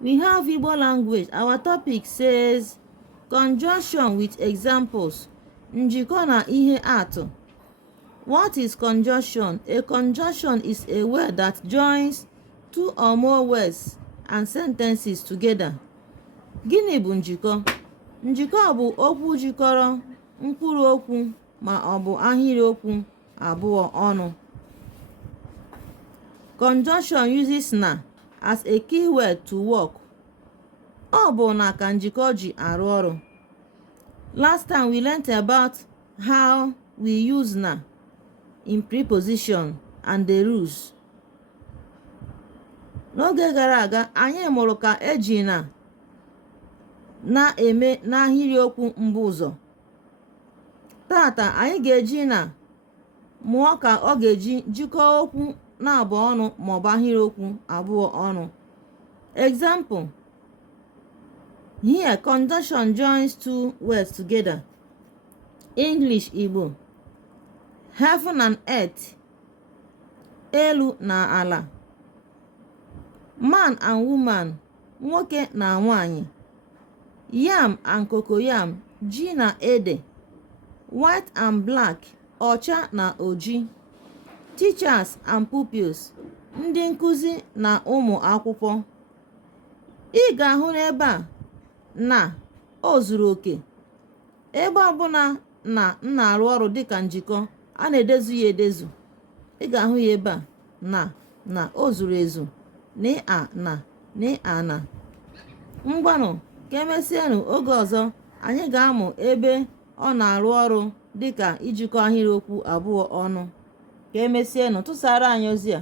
We have Igbo language. Our topic says conjunction with examples. Njiko na ihe atụ. What is conjunction? A conjunction is a word that joins two or more words and sentences together. Gịnị bụ njikọ? Njikọ bụ okwu jikọrọ mkpụrụ okwu ma ọ bụ ahịrịokwu abụọ ọnụ. Conjunction uses na as a key word to work. Ọ bụ na ka njikọ ji arụ ọrụ. Last time we learned about how we use na in preposition and the rules. N'oge gara aga, anyị mụrụ ka eji na-eme n'ahịrịokwu mbụ ụzọ. Tata anyị ga-eji na mụọ ka ọ ga-eji jikọọ okwu na-abụ ọnụ maọbụ ahịrịokwu abụọ ọnụ. Example: here conjunction joins two words together. English Igbo. Heaven and earth. Elu na ala. Man and woman. Nwoke na nwanyị. Yam and cocoyam. Ji na ede. White and black. Ọcha na oji. Teachers and pupils. Ndị nkuzi na ụmụ akwụkwọ. Ị ga-ahụ n'ebe a na o zuru oke. Ebe ọbụla na-arụ ọrụ dịka njikọ, a na-edezu ya edezu. Ị ga-ahụ ya ebe a na o zuru ezu. Na. Ngwanụ ka emesienụ oge ọzọ anyị ga-amụ ebe ọ na-arụ ọrụ dịka ijikọ ahịrịokwu abụọ ọnụ. Ka emesienụ tụsara anyị ozi a.